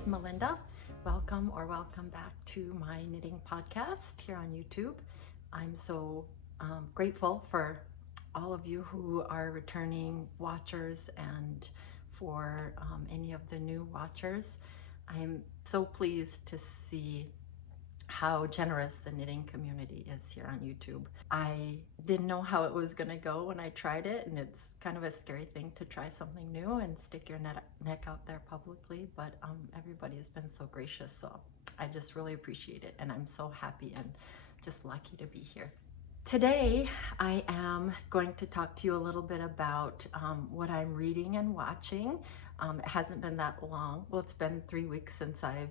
is Melinda. Welcome back to my knitting podcast here on YouTube. I'm so grateful for all of you who are returning watchers and for any of the new watchers. I'm so pleased to see how generous the knitting community is here on YouTube. I didn't know how it was gonna go when I tried it, and it's kind of a scary thing to try something new and stick your neck out there publicly, but everybody has been so gracious, so I just really appreciate it, and I'm so happy and just lucky to be here. Today, I am going to talk to you a little bit about what I'm reading and watching. It hasn't been that long. Well, it's been 3 weeks since I've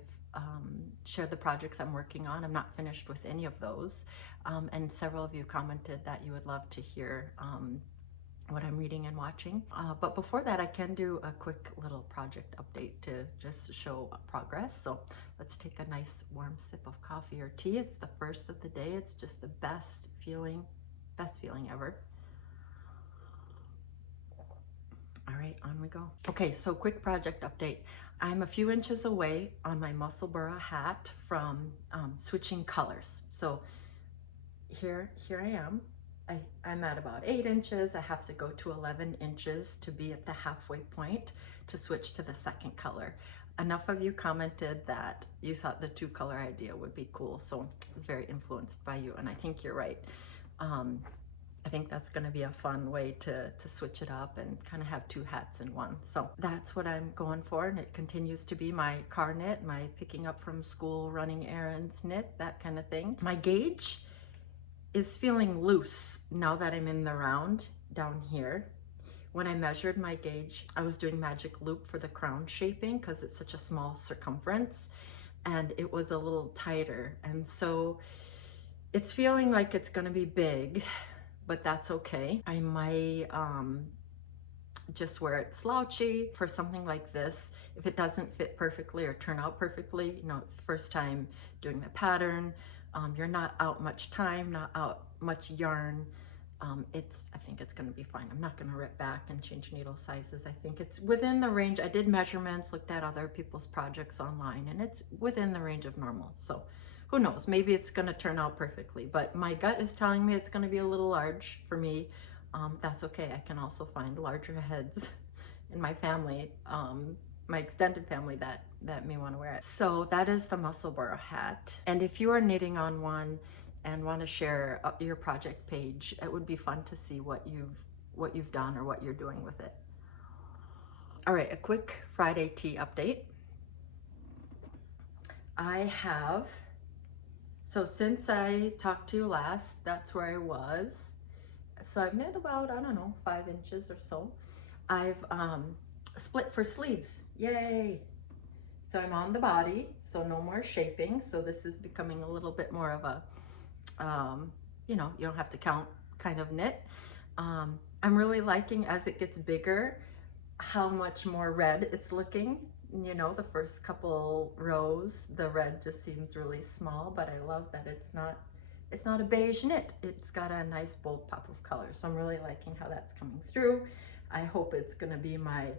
shared the projects I'm working on. I'm not finished with any of those. And several of you commented that you would love to hear what I'm reading and watching. But before that, I can do a quick little project update to just show progress. So let's take a nice warm sip of coffee or tea. It's the first of the day. It's just the best feeling ever. All right, on we go. Okay, so quick project update. I'm a few inches away on my Musselburgh hat from switching colors. So here I am. I'm at about 8 inches. I have to go to 11 inches to be at the halfway point to switch to the second color. Enough of you commented that you thought the 2-color idea would be cool, so I was very influenced by you, and I think you're right. I think that's going to be a fun way to switch it up and kind of have 2 hats in one. So that's what I'm going for, and it continues to be my car knit, my picking up from school, running errands knit, that kind of thing. My gauge is feeling loose now that I'm in the round down here. When I measured my gauge, I was doing magic loop for the crown shaping because it's such a small circumference, and it was a little tighter, and so it's feeling like it's going to be big, but that's okay. I might just wear it slouchy for something like this. If it doesn't fit perfectly or turn out perfectly, you know, first time doing the pattern, you're not out much time, not out much yarn. I think it's going to be fine. I'm not going to rip back and change needle sizes. I think it's within the range. I did measurements, looked at other people's projects online, and it's within the range of normal. So who knows, maybe it's going to turn out perfectly, but my gut is telling me it's going to be a little large for me. That's okay. I can also find larger heads in my family, my extended family that may want to wear it. So that is the Musselburgh hat. And if you are knitting on one and want to share your project page, it would be fun to see what you've done or what you're doing with it. All right, a quick Friday tea update. So since I talked to you last, that's where I was. So I've knit about, I don't know, 5 inches or so. I've split for sleeves, yay! So I'm on the body, so no more shaping. So this is becoming a little bit more of a, you know, you don't have to count kind of knit. I'm really liking, as it gets bigger, how much more red it's looking. You know, the first couple rows, the red just seems really small, but I love that it's not a beige knit. It's got a nice bold pop of color. So I'm really liking how that's coming through. I hope it's gonna be my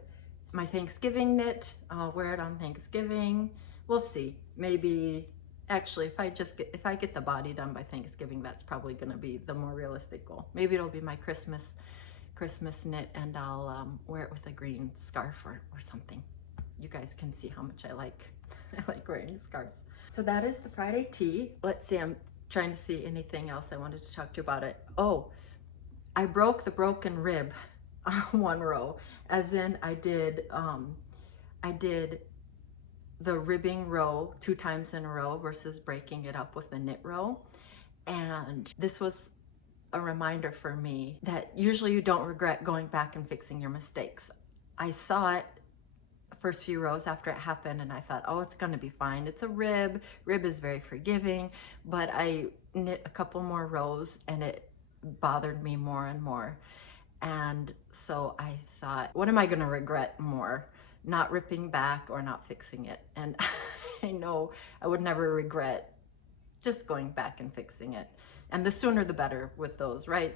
Thanksgiving knit. I'll wear it on Thanksgiving. We'll see. Maybe, actually, if I get the body done by Thanksgiving, that's probably gonna be the more realistic goal. Maybe it'll be my Christmas knit, and I'll wear it with a green scarf or something. You guys can see how much I like wearing scarves. So that is the Friday tea. Let's see, I'm trying to see anything else I wanted to talk to you about it. Oh, I broke the broken rib on one row, as in I did the ribbing row 2 times in a row versus breaking it up with the knit row. And this was a reminder for me that usually you don't regret going back and fixing your mistakes. I saw it the first few rows after it happened, and I thought, oh, it's gonna be fine. It's a rib. Rib is very forgiving, but I knit a couple more rows and it bothered me more and more. And so I thought, what am I gonna regret more? Not ripping back or not fixing it? And I know I would never regret just going back and fixing it. And the sooner the better with those, right?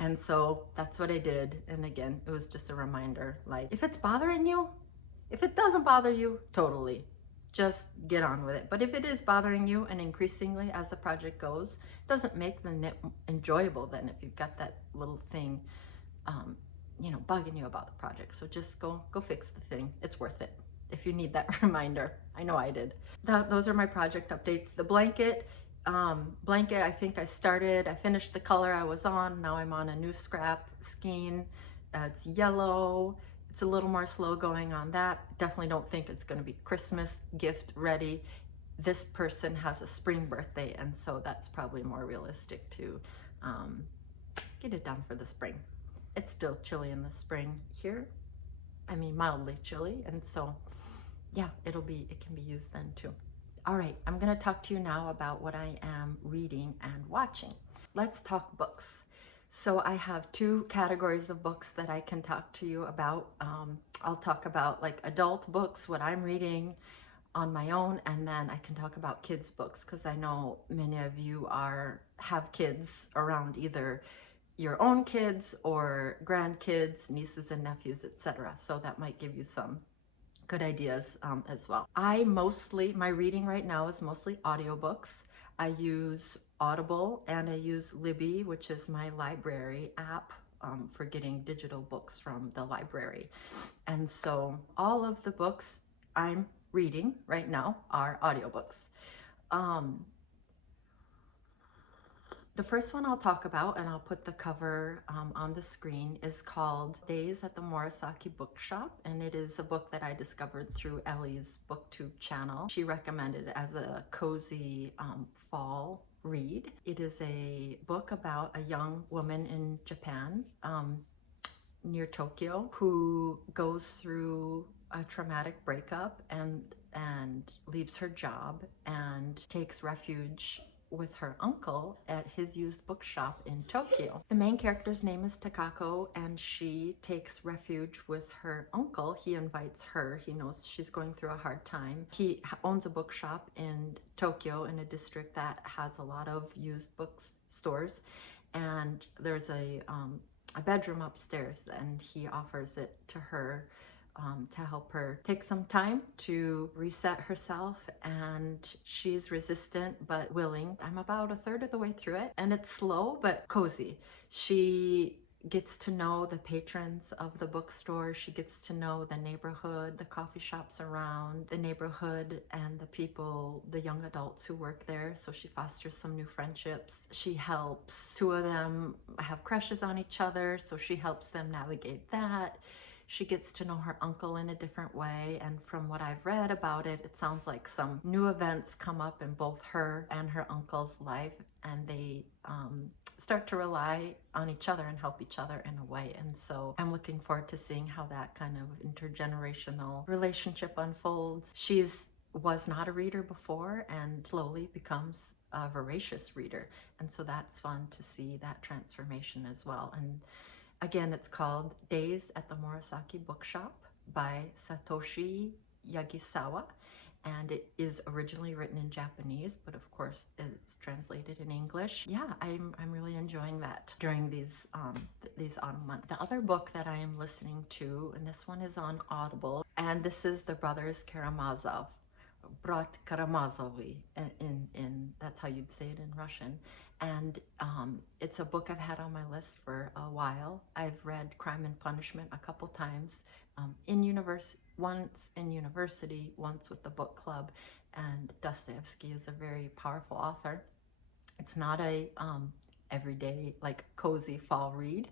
And so that's what I did. And again, it was just a reminder, like, if it's bothering you, if it doesn't bother you, totally, just get on with it. But if it is bothering you, and increasingly as the project goes, it doesn't make the knit enjoyable then if you've got that little thing, you know, bugging you about the project. So just go fix the thing. It's worth it if you need that reminder. I know I did. Those are my project updates. The blanket, I think I finished the color I was on. Now I'm on a new scrap skein. It's yellow. It's a little more slow going on that. Definitely don't think it's going to be Christmas gift ready. This person has a spring birthday, and so that's probably more realistic to get it done for the spring. It's still chilly in the spring here. I mean, mildly chilly, and so yeah, it can be used then too. All right, I'm going to talk to you now about what I am reading and watching. Let's talk books. So I have two categories of books that I can talk to you about. I'll talk about like adult books, what I'm reading on my own, and then I can talk about kids books because I know many of you have kids around, either your own kids or grandkids, nieces and nephews, etc. So that might give you some good ideas as well. My reading right now is mostly audiobooks. I use Audible and I use Libby, which is my library app for getting digital books from the library. And so all of the books I'm reading right now are audiobooks. The first one I'll talk about, and I'll put the cover on the screen, is called Days at the Murasaki Bookshop, and it is a book that I discovered through Ellie's BookTube channel. She recommended it as a cozy fall read. It is a book about a young woman in Japan, near Tokyo, who goes through a traumatic breakup and leaves her job and takes refuge with her uncle at his used bookshop in Tokyo. The main character's name is Takako, and she takes refuge with her uncle. He invites her. He knows she's going through a hard time. He owns a bookshop in Tokyo in a district that has a lot of used bookstores, and there's a bedroom upstairs, and he offers it to her to help her take some time to reset herself, and she's resistant but willing. I'm about a third of the way through it, and it's slow but cozy. She gets to know the patrons of the bookstore. She gets to know the neighborhood, the coffee shops around the neighborhood, and the people, the young adults who work there. So she fosters some new friendships. She helps two of them have crushes on each other, so she helps them navigate that. She gets to know her uncle in a different way, and from what I've read about it, it sounds like some new events come up in both her and her uncle's life, and they start to rely on each other and help each other in a way. And so I'm looking forward to seeing how that kind of intergenerational relationship unfolds. Was not a reader before and slowly becomes a voracious reader, and so that's fun to see that transformation as well. And again, it's called Days at the Murasaki Bookshop by Satoshi Yagisawa, and it is originally written in Japanese, but of course it's translated in English. Yeah, I'm really enjoying that during these autumn months. The other book that I am listening to, and this one is on Audible, and this is The Brothers Karamazov. Brat Karamazovi, in that's how you'd say it in Russian. And it's a book I've had on my list for a while. I've read Crime and Punishment a couple times, once in university, once with the book club, and Dostoevsky is a very powerful author. It's not a everyday, like, cozy fall read.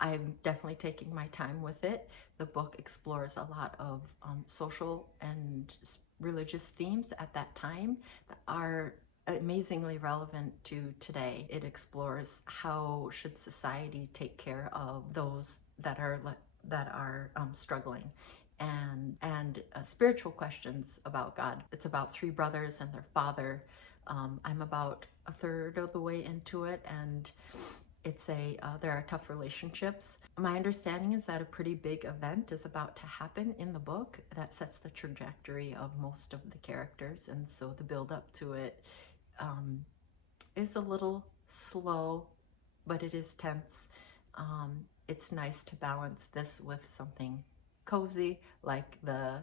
I'm definitely taking my time with it. The book explores a lot of social and religious themes at that time that are amazingly relevant to today. It explores how should society take care of those that are struggling, and spiritual questions about God. It's about three brothers and their father. I'm about a third of the way into it, and there are tough relationships. My understanding is that a pretty big event is about to happen in the book that sets the trajectory of most of the characters, and so the build up to it is a little slow, but it is tense. It's nice to balance this with something cozy like the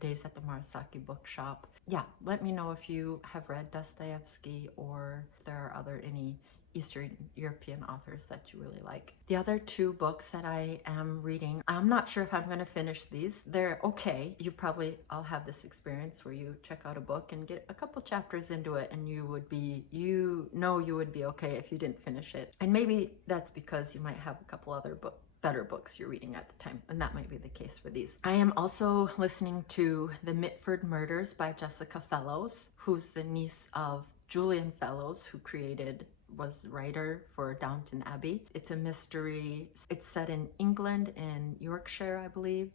Days at the Murasaki Bookshop. Yeah, let me know if you have read Dostoevsky or if there are any Eastern European authors that you really like. The other two books that I am reading, I'm not sure if I'm going to finish these. They're okay. You probably all have this experience where you check out a book and get a couple chapters into it and you would be okay if you didn't finish it. And maybe that's because you might have a couple other better books you're reading at the time, and that might be the case for these. I am also listening to The Mitford Murders by Jessica Fellowes, who's the niece of Julian Fellowes, who was writer for Downton Abbey. It's a mystery. It's set in England, in Yorkshire, I believe,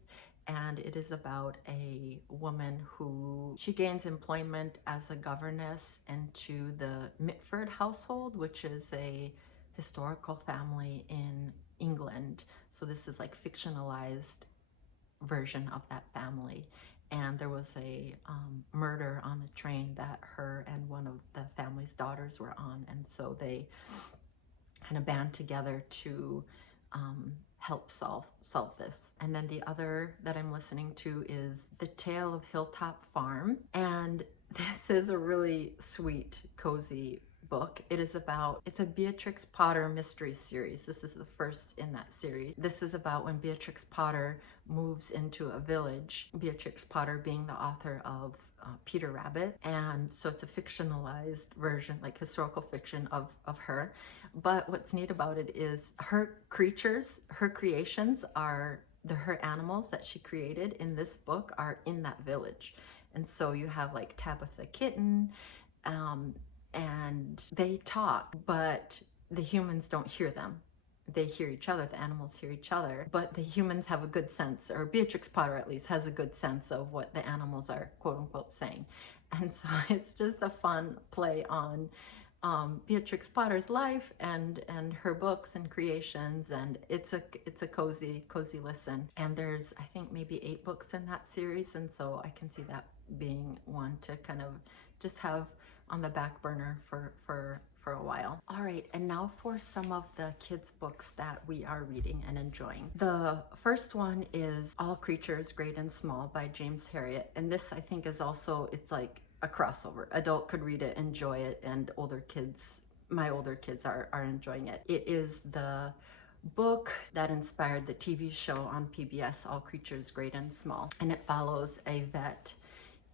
and it is about a woman who she gains employment as a governess into the Mitford household, which is a historical family in England. So this is like fictionalized version of that family. And there was a murder on the train that her and one of the family's daughters were on. And so they kind of band together to help solve this. And then the other that I'm listening to is The Tale of Hilltop Farm. And this is a really sweet, cozy book. It's a Beatrix Potter mystery series. This is the first in that series. This is about when Beatrix Potter moves into a village, Beatrix Potter being the author of Peter Rabbit. And so it's a fictionalized version, like historical fiction of her. But what's neat about it is her creations are her animals that she created in this book are in that village. And so you have like Tabitha Kitten, and they talk, but the humans don't hear them. They hear each other, the animals hear each other, but the humans have a good sense, or Beatrix Potter at least has a good sense of what the animals are quote unquote saying. And so it's just a fun play on Beatrix Potter's life and her books and creations, and it's a cozy listen. And there's, I think, maybe 8 books in that series, and so I can see that being one to kind of just have on the back burner for a while. All right, and now for some of the kids' books that we are reading and enjoying. The first one is All Creatures, Great and Small by James Herriot, and this I think is also, it's like a crossover. Adult could read it, enjoy it, and my older kids are enjoying it. It is the book that inspired the TV show on PBS, All Creatures, Great and Small, and it follows a vet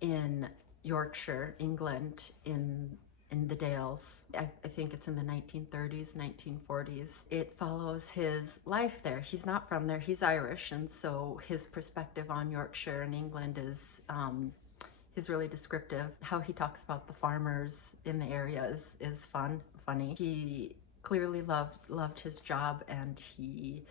in Yorkshire, England, in the Dales. I think it's in the 1930s, 1940s. It follows his life there. He's not from there, he's Irish, and so his perspective on Yorkshire and England is really descriptive. How he talks about the farmers in the area is funny. He clearly loved his job, and he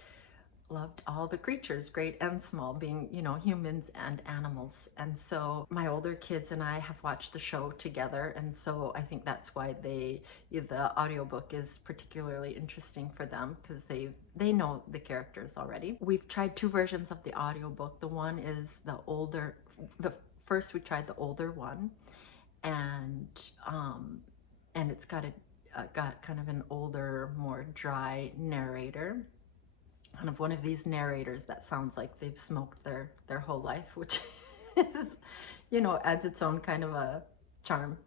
loved all the creatures, great and small, being, humans and animals. And so my older kids and I have watched the show together, and so I think that's why the audiobook is particularly interesting for them, because they know the characters already. We've tried 2 versions of the audiobook. The one is first we tried the older one, and it's got kind of an older, more dry narrator. Kind of one of these narrators that sounds like they've smoked their whole life, which is, adds its own kind of a charm.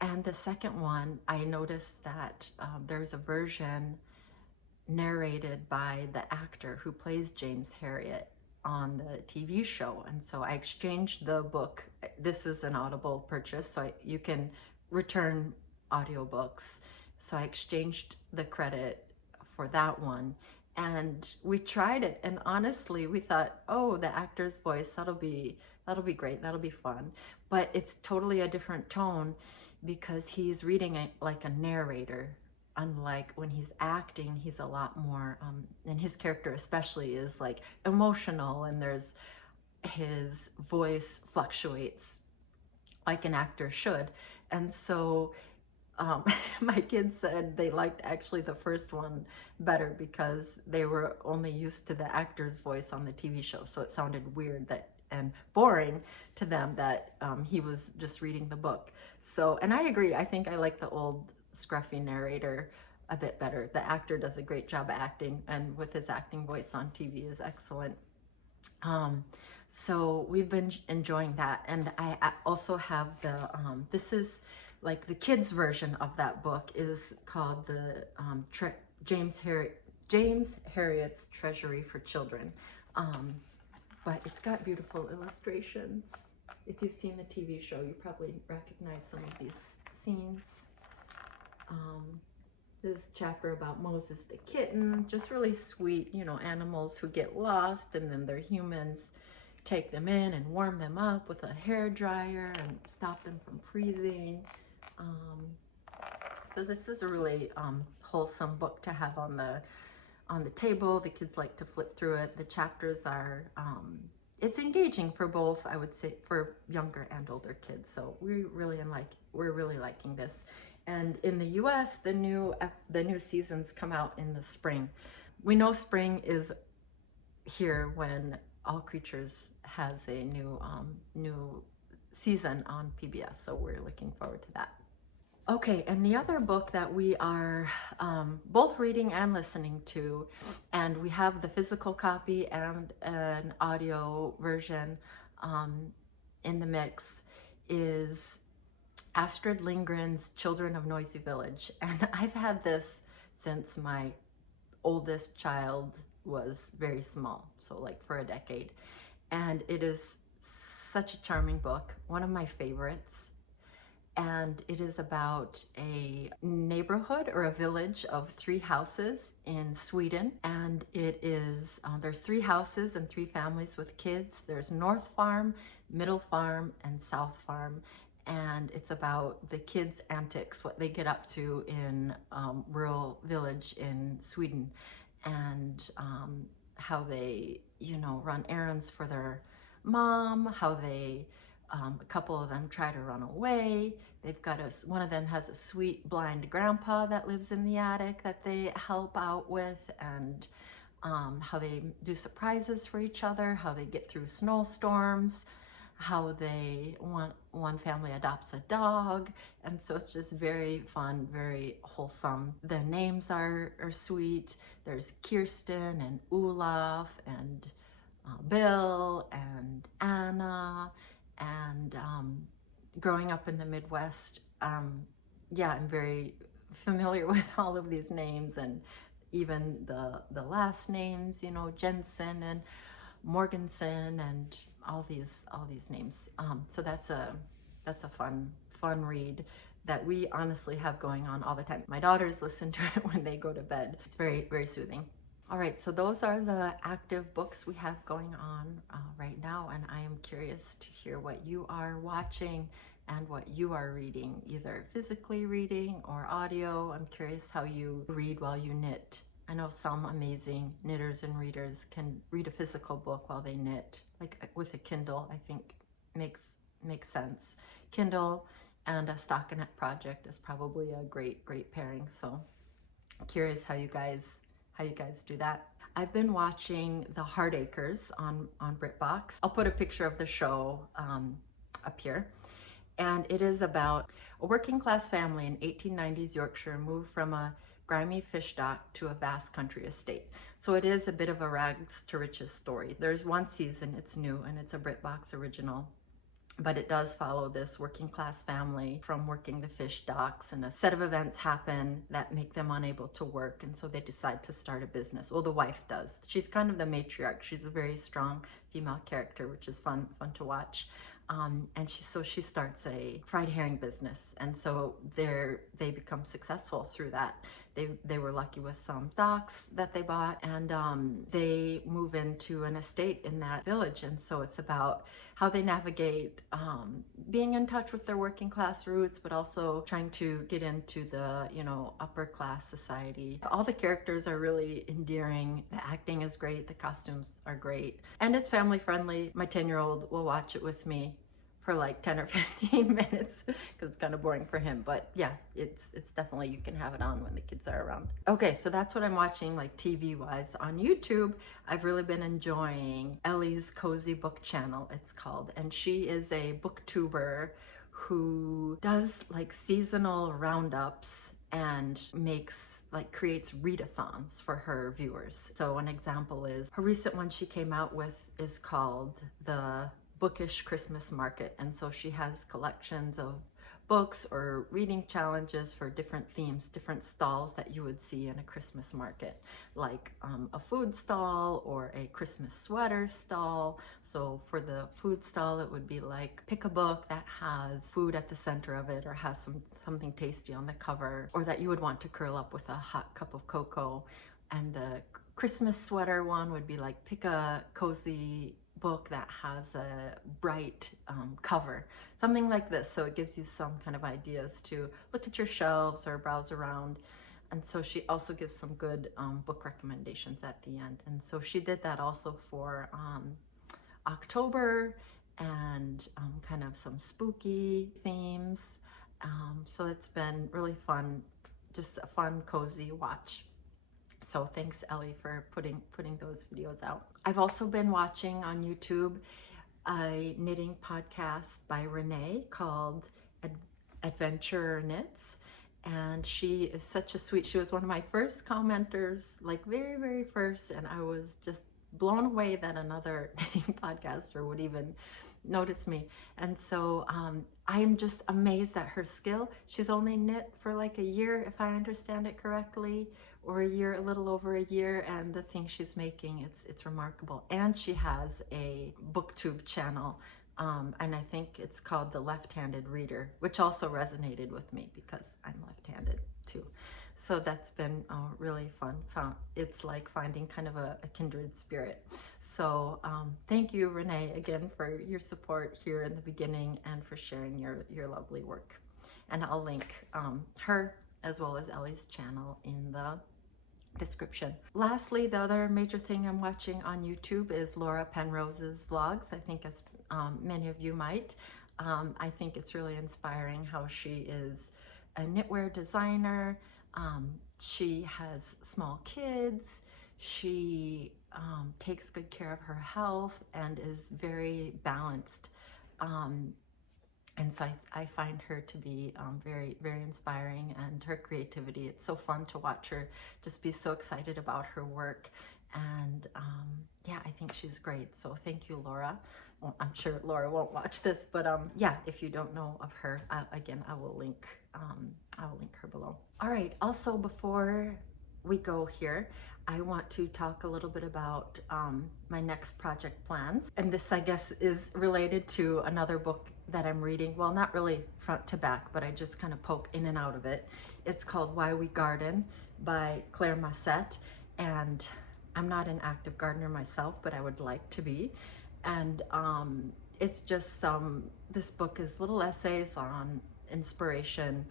And the second one, I noticed that there's a version narrated by the actor who plays James Herriot on the TV show. And so I exchanged the book. This is an Audible purchase, so you can return audiobooks. So I exchanged the credit for that one. And we tried it, and honestly, we thought, oh, the actor's voice, that'll be great, that'll be fun. But it's totally a different tone because he's reading it like a narrator. Unlike when he's acting, he's a lot more, and his character especially is like emotional, and his voice fluctuates like an actor should. And so my kids said they liked actually the first one better because they were only used to the actor's voice on the TV show. So it sounded weird and boring to them that he was just reading the book. So, and I agree. I think I like the old scruffy narrator a bit better. The actor does a great job acting, and with his acting voice on TV is excellent. So we've been enjoying that. And I also have this is like the kids version of that book is called the James Herriot's Treasury for Children. But it's got beautiful illustrations. If you've seen the TV show, you probably recognize some of these scenes. This chapter about Moses the kitten, just really sweet, you know, animals who get lost and then their humans take them in and warm them up with a hair dryer and stop them from freezing. So this is a really wholesome book to have on the table. The kids like to flip through it. The chapters are it's engaging for both, I would say, for younger and older kids. So we're really liking this. And in the U.S., the new seasons come out in the spring. We know spring is here when All Creatures has a new season on PBS. So we're looking forward to that. Okay, and the other book that we are both reading and listening to, and we have the physical copy and an audio version in the mix, is Astrid Lindgren's Children of Noisy Village. And I've had this since my oldest child was very small, so like for a decade. And it is such a charming book, one of my favorites. And it is about a neighborhood or a village of 3 houses in Sweden. And it is, there's 3 houses and 3 families with kids. There's North Farm, Middle Farm, and South Farm. And it's about the kids' antics, what they get up to in rural village in Sweden, and how they, you know, run errands for their mom, how they, a couple of them try to run away. They've got one of them has a sweet blind grandpa that lives in the attic that they help out with, and how they do surprises for each other, how they get through snowstorms, how one family adopts a dog. And so it's just very fun, very wholesome. The names are sweet. There's Kirsten and Olaf and Bill and Anna. And growing up in the Midwest, yeah, I'm very familiar with all of these names, and even the last names, you know, Jensen and Morganson and all these names. So that's a fun read that we honestly have going on all the time. My daughters listen to it when they go to bed. It's very, very soothing. All right, so those are the active books we have going on right now, and I am curious to hear what you are watching and what you are reading, either physically reading or audio. I'm curious how you read while you knit. I know some amazing knitters and readers can read a physical book while they knit, like with a Kindle. I think makes sense. Kindle and a stockinette project is probably a great pairing. So curious how you guys do that. I've been watching The Heartacres on BritBox. I'll put a picture of the show up here. And it is about a working class family in 1890s Yorkshire moved from a grimy fish dock to a vast country estate. So it is a bit of a rags to riches story. There's 1 season, it's new, and it's a BritBox original. But it does follow this working class family from working the fish docks, and a set of events happen that make them unable to work, and so they decide to start a business. Well, the wife does. She's kind of the matriarch. She's a very strong female character, which is fun to watch. And she starts a fried herring business, and so they become successful through that. They were lucky with some stocks that they bought, and they move into an estate in that village. And so it's about how they navigate being in touch with their working class roots, but also trying to get into the, you know, upper class society. All the characters are really endearing. The acting is great. The costumes are great, and it's family friendly. My 10-year-old will watch it with me for like 10 or 15 minutes because it's kind of boring for him. But yeah, it's definitely, you can have it on when the kids are around. Okay, so that's what I'm watching, like TV wise. On YouTube, I've really been enjoying Ellie's Cozy Book Channel, it's called, and she is a booktuber who does like seasonal roundups and makes like creates readathons for her viewers. So an example is her recent one she came out with is called the Bookish Christmas Market. And so she has collections of books or reading challenges for different themes, different stalls that you would see in a Christmas market, like a food stall or a Christmas sweater stall. So for the food stall, it would be like pick a book that has food at the center of it or has something tasty on the cover, or that you would want to curl up with a hot cup of cocoa. And the Christmas sweater one would be like pick a cozy book that has a bright cover, something like this. So it gives you some kind of ideas to look at your shelves or browse around. And so she also gives some good book recommendations at the end. And so she did that also for October, and kind of some spooky themes. So it's been really fun, just a fun, cozy watch. So thanks, Ellie, for putting those videos out. I've also been watching on YouTube a knitting podcast by Renee called Adventure Knits. And she is such a sweet, she was one of my first commenters, like very first, and I was just blown away that another knitting podcaster would even notice me. And so I am just amazed at her skill. She's only knit for like a year, if I understand it correctly, or a year, a little over a year, and the things she's making, it's remarkable. And she has a booktube channel, and I think it's called The Left-Handed Reader, which also resonated with me because I'm left-handed too. So that's been really fun. It's like finding kind of a kindred spirit. So thank you, Renee, again for your support here in the beginning and for sharing your lovely work. And I'll link her as well as Ellie's channel in the description. Lastly, the other major thing I'm watching on YouTube is Laura Penrose's vlogs. I think as many of you might. I think it's really inspiring how she is a knitwear designer. She has small kids. She takes good care of her health and is very balanced. And so I find her to be very inspiring, and her creativity. It's so fun to watch her just be so excited about her work. And yeah, I think she's great. So thank you, Laura. Well, I'm sure Laura won't watch this, but yeah, if you don't know of her, again, I will link her below. All right, also before we go here, I want to talk a little bit about my next project plans. And this, I guess, is related to another book that I'm reading. Well, not really front to back, but I just kind of poke in and out of it. It's called Why We Garden by Claire Massette. And I'm not an active gardener myself, but I would like to be. And it's just this book is little essays on inspiration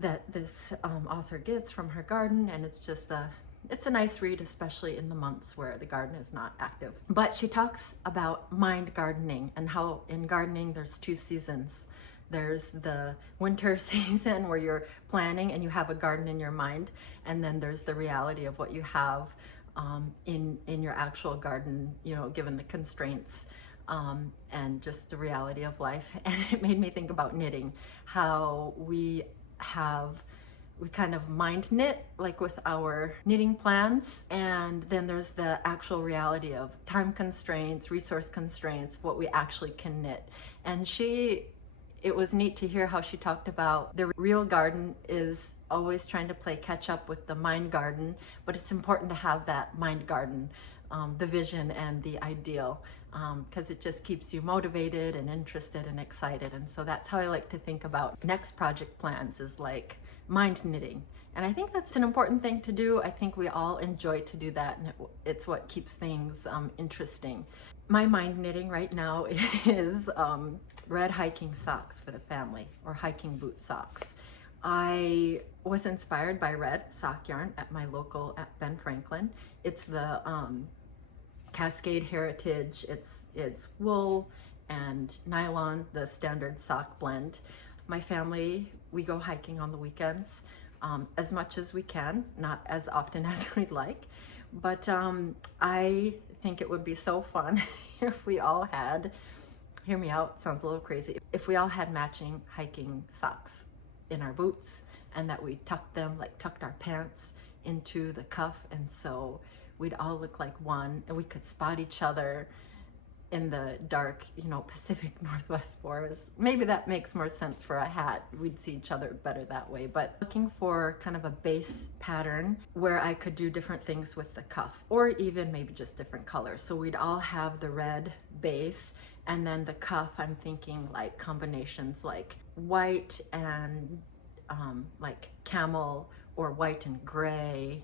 that this author gets from her garden, and it's a nice read, especially in the months where the garden is not active. But she talks about mind gardening and how in gardening there's two seasons. There's the winter season where you're planning and you have a garden in your mind, and then there's the reality of what you have in your actual garden, given the constraints and just the reality of life. And it made me think about knitting, how we kind of mind knit, like with our knitting plans, and then there's the actual reality of time constraints, resource constraints, what we actually can knit. And it was neat to hear how she talked about the real garden is always trying to play catch up with the mind garden, but it's important to have that mind garden, the vision and the ideal, because it just keeps you motivated and interested and excited. And so that's how I like to think about next project plans, is like mind knitting. And I think that's an important thing to do. I think we all enjoy to do that, and it's what keeps things interesting. My mind knitting right now is red hiking socks for the family, or hiking boot socks. I was inspired by red sock yarn at my local at Ben Franklin. It's the Cascade Heritage. It's wool and nylon, the standard sock blend. My family, we go hiking on the weekends as much as we can, not as often as we'd like, but I think it would be so fun if we all had, hear me out, sounds a little crazy, if we all had matching hiking socks in our boots, and that we tucked our pants into the cuff, and so we'd all look like one, and we could spot each other in the dark, you know, Pacific Northwest forest. Maybe that makes more sense for a hat. We'd see each other better that way. But looking for kind of a base pattern where I could do different things with the cuff, or even maybe just different colors. So we'd all have the red base, and then the cuff, I'm thinking like combinations like white and like camel, or white and gray,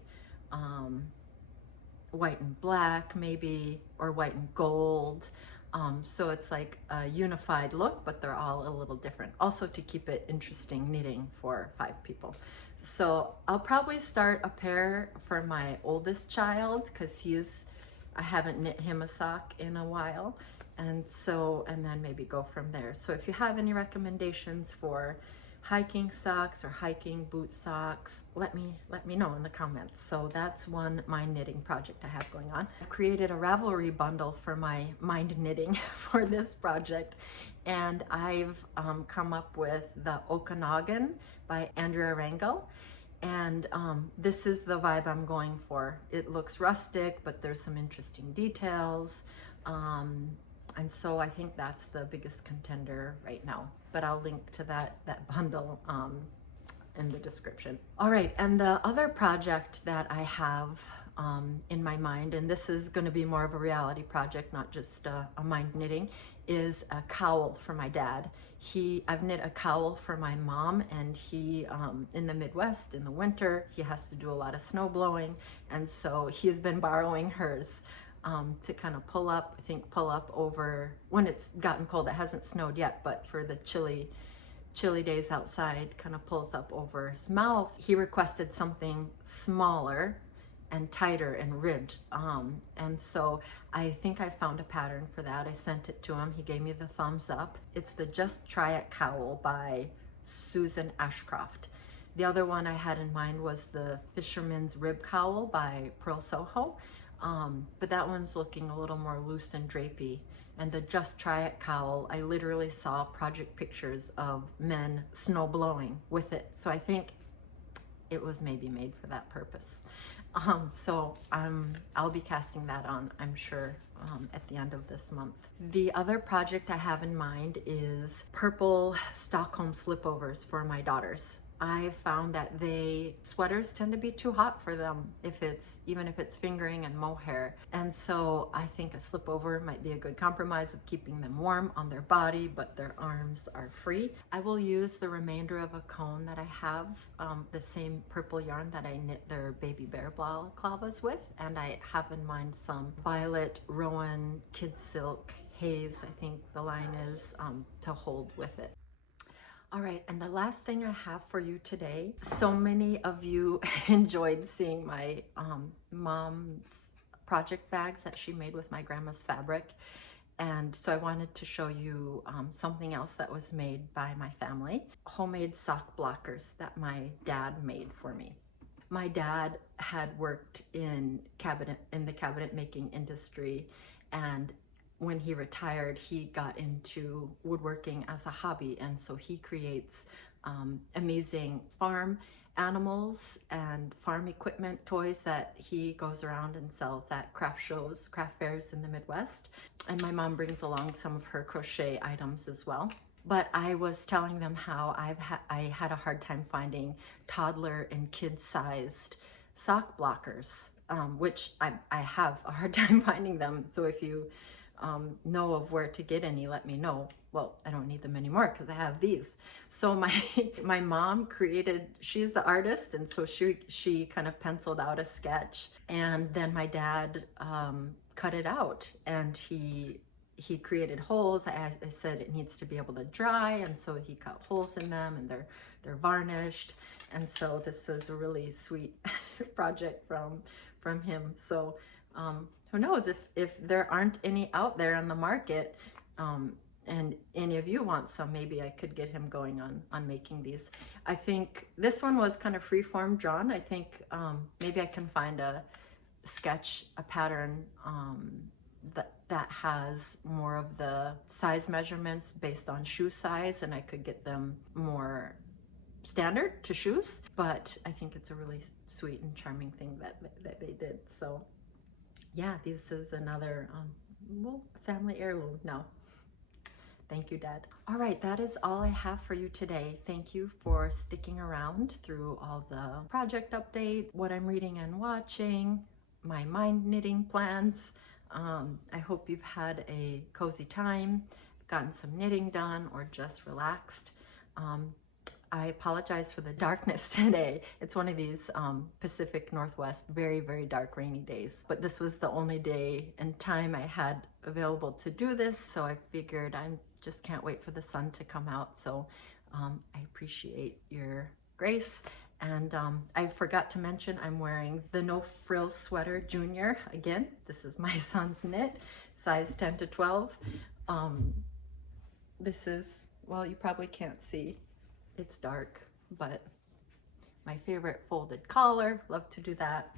white and black maybe, or white and gold. So it's like a unified look, but they're all a little different. Also to keep it interesting knitting for 5 people. So I'll probably start a pair for my oldest child, because I haven't knit him a sock in a while. And then maybe go from there. So if you have any recommendations for hiking socks or hiking boot socks, let me know in the comments. So that's my knitting project I have going on. I've created a Ravelry bundle for my mind knitting for this project, and I've come up with the Okanagan by Andrea Rangel. And this is the vibe I'm going for. It looks rustic, but there's some interesting details. And so I think that's the biggest contender right now. But I'll link to that bundle in the description. All right, and the other project that I have in my mind, and this is going to be more of a reality project, not just a mind knitting, is a cowl for my dad. I've knit a cowl for my mom, and he, in the Midwest, in the winter, he has to do a lot of snow blowing, and so he's been borrowing hers to kind of pull up over when it's gotten cold. It hasn't snowed yet, but for the chilly days outside, kind of pulls up over his mouth. He requested something smaller and tighter and ribbed, and so I think I found a pattern for that. I sent it to him. He gave me the thumbs up. It's the Just Try It cowl by Susan Ashcroft. The other one I had in mind was the Fisherman's Rib Cowl by Pearl Soho. But that one's looking a little more loose and drapey. And the Just Try It cowl, I literally saw project pictures of men snow blowing with it. So I think it was maybe made for that purpose. So I'll be casting that on, I'm sure, at the end of this month. The other project I have in mind is purple Stockholm slipovers for my daughters. I've found that sweaters tend to be too hot for them even if it's fingering and mohair. And so I think a slipover might be a good compromise of keeping them warm on their body, but their arms are free. I will use the remainder of a cone that I have, the same purple yarn that I knit their baby bear balaclavas with, and I have in mind some violet Rowan Kid Silk Haze, I think the line is, to hold with it. All right, and the last thing I have for you today, so many of you enjoyed seeing my mom's project bags that she made with my grandma's fabric. And so I wanted to show you something else that was made by my family. Homemade sock blockers that my dad made for me. My dad had worked in the cabinet making industry, and when he retired, he got into woodworking as a hobby, and so he creates amazing farm animals and farm equipment toys that he goes around and sells at craft shows, craft fairs in the Midwest. And my mom brings along some of her crochet items as well. But I was telling them how I had a hard time finding toddler and kid-sized sock blockers, which I have a hard time finding them. So if you know of where to get any, let me know. Well, I don't need them anymore because I have these. So my mom she's the artist, and so she kind of penciled out a sketch, and then my dad cut it out, and he created holes. I said it needs to be able to dry, and so he cut holes in them, and they're varnished. And so this was a really sweet project from him. So who knows, if there aren't any out there on the market, and any of you want some, maybe I could get him going on making these. I think this one was kind of freeform drawn. I think maybe I can find a pattern that has more of the size measurements based on shoe size, and I could get them more standard to shoes, but I think it's a really sweet and charming thing that they did. So yeah, this is another well, family heirloom now. Thank you, Dad. All right, that is all I have for you today. Thank you for sticking around through all the project updates, what I'm reading and watching, my mind knitting plans. I hope you've had a cozy time, gotten some knitting done, or just relaxed. I apologize for the darkness today. It's one of these Pacific Northwest, very, very dark, rainy days. But this was the only day and time I had available to do this, so I figured I just can't wait for the sun to come out. So I appreciate your grace. And I forgot to mention I'm wearing the No Frills Sweater Junior. Again, this is my son's knit, size 10 to 12. This is, well, you probably can't see. It's dark, but my favorite folded collar. Love to do that.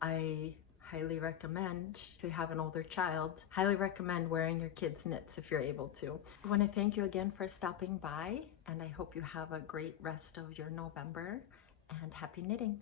I highly recommend, if you have an older child, highly recommend wearing your kids' knits if you're able to. I want to thank you again for stopping by, and I hope you have a great rest of your November, and happy knitting.